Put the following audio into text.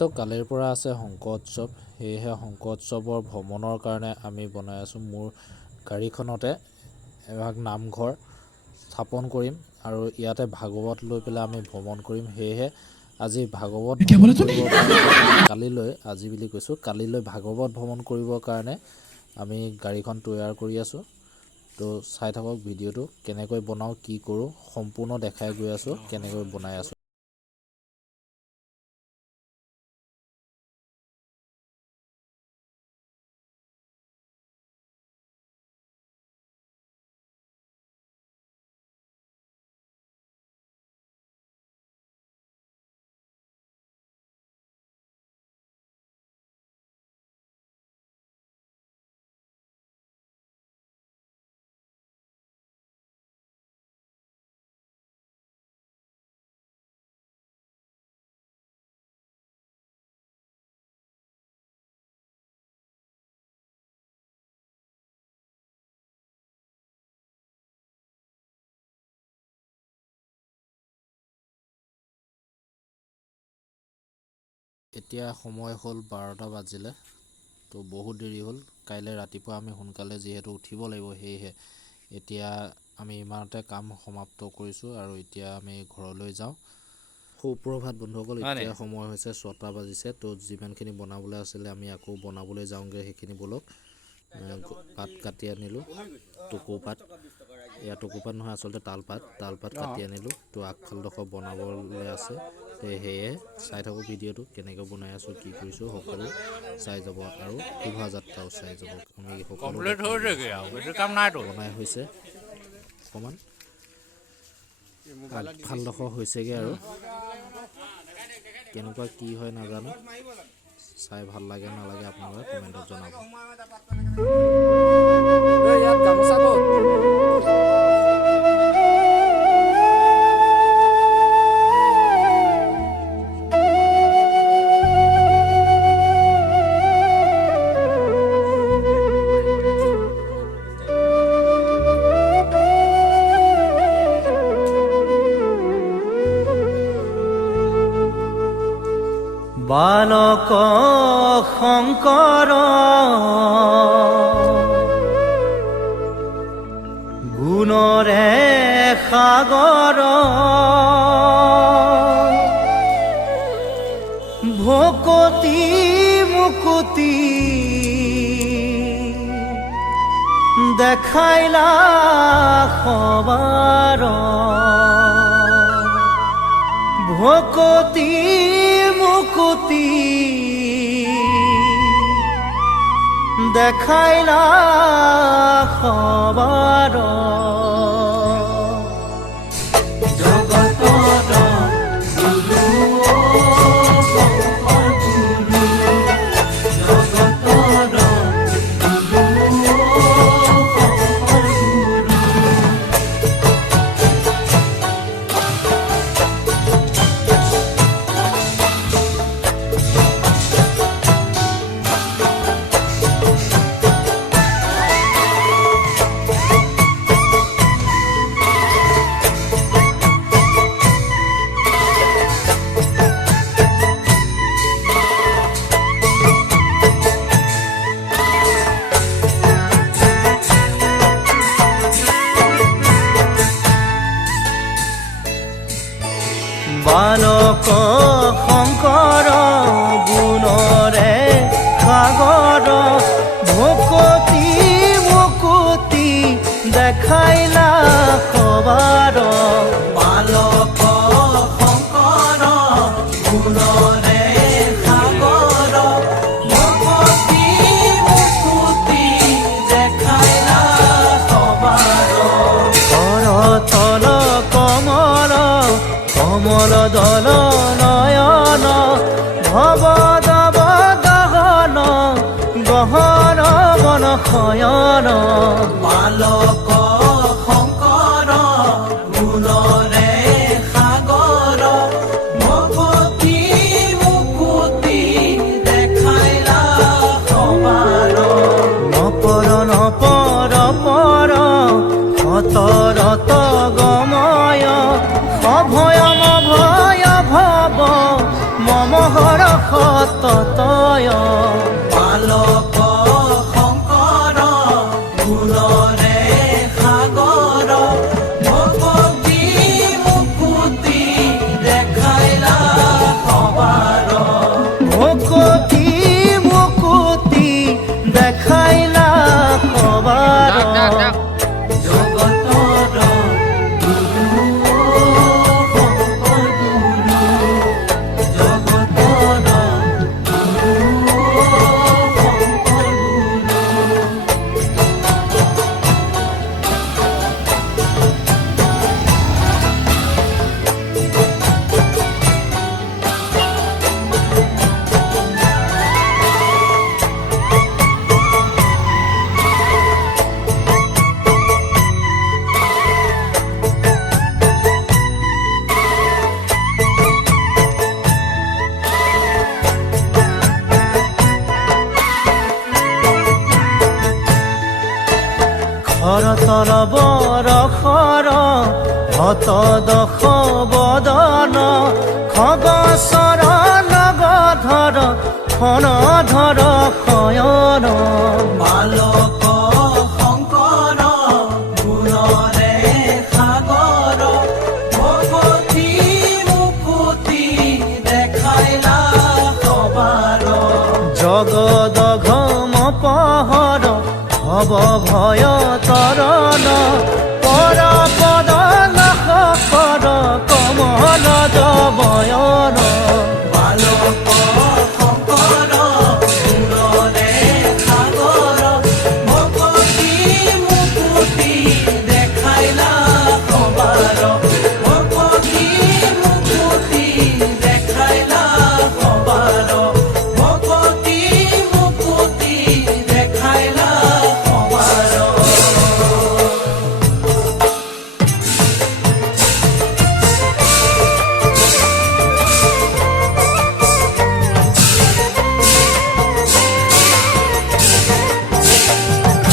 তো কালিৰ পৰা আছে শংকৰ উৎসৱ, সেয়েহে শংকৰ উৎসৱৰ ভ্ৰমণৰ কাৰণে আমি বনাই আছোঁ। মোৰ গাড়ীখনতে এভাগ নামঘৰ স্থাপন কৰিম আৰু ইয়াতে ভাগৱত লৈ পেলাই আমি ভ্ৰমণ কৰিম। সেয়েহে আজি ভাগৱত ভ্ৰমণ কৰিবৰ কাৰণে আজি বুলি কৈছোঁ, কালিলৈ ভাগৱত ভ্ৰমণ কৰিবৰ কাৰণে আমি গাড়ীখন তৈয়াৰ কৰি আছোঁ। তো চাই থাকক ভিডিঅ'টো, কেনেকৈ বনাওঁ, কি কৰোঁ, সম্পূৰ্ণ দেখাই গৈ আছোঁ কেনেকৈ বনাই আছোঁ। এতিয়া সময় হ'ল 12টা বাজিলে, তো বহুত দেৰি হ'ল। কাইলৈ ৰাতিপুৱা আমি সোনকালে যিহেতু উঠিব লাগিব, সেয়েহে এতিয়া আমি ইমানতে কাম সমাপ্ত কৰিছোঁ আৰু এতিয়া আমি ঘৰলৈ যাওঁ। সুপ্ৰভাত বন্ধুসকল, এতিয়া সময় হৈছে 6টা বাজিছে। তো যিমানখিনি বনাবলৈ আছিলে আমি আকৌ বনাবলৈ যাওঁগৈ। সেইখিনি বলক। পাত কাটি আনিলোঁ, টকৌপাত, এয়া টকৌপাত নহয় আচলতে তালপাত কাটি আনিলোঁ। তো আগফালডোখৰ বনাবলৈ আছে, সেয়ে চাই থাকোঁ ভিডিঅ'টো, কেনেকৈ বনাই আছোঁ, কি কৰিছোঁ, সকলো চাই যাব আৰু শোভাযাত্ৰাও চাই যাব। আমি সকলো বনাই হৈছে, অকণমান আগফালডোখৰ হৈছেগৈ আৰু কেনেকুৱা কি হয় নাজানো। চাই ভাল লাগে নালাগে আপোনালোকে কমেণ্টত জনাব। বালক শংকৰ গুণৰে সাগৰ, ভকতি মুকুতি দেখাইলা সবাৰ, ভকতি মুকুতি দেখাইলা সবাৰ, বালক শংকৰ গুণৰে সাগৰ, ভকতি মুকুতি দেখাইলা সবাৰ, বালক শংকৰ গুণৰে সাগৰ, ভকতি মুকুতি দেখাইলা সবাৰ, কৰতল কমল কমল দল নয়ন, সততয় বালক শংকৰ গুণৰে সাগৰ ভক্তি মুকুতি দেখাইলা সবাৰ ভক্তি মুকুতি দেখাইলা সবাৰ শৰতৰ বৰষৰ হত দশ বদন খগচৰ নগধৰ ফণধৰ শয়ন বালক শংকৰ গুণৰে সাগৰ ভক্তি মুকুতি দেখাইলা সবাৰ জগদঘম পহৰ ভৱ ভয় তৰণ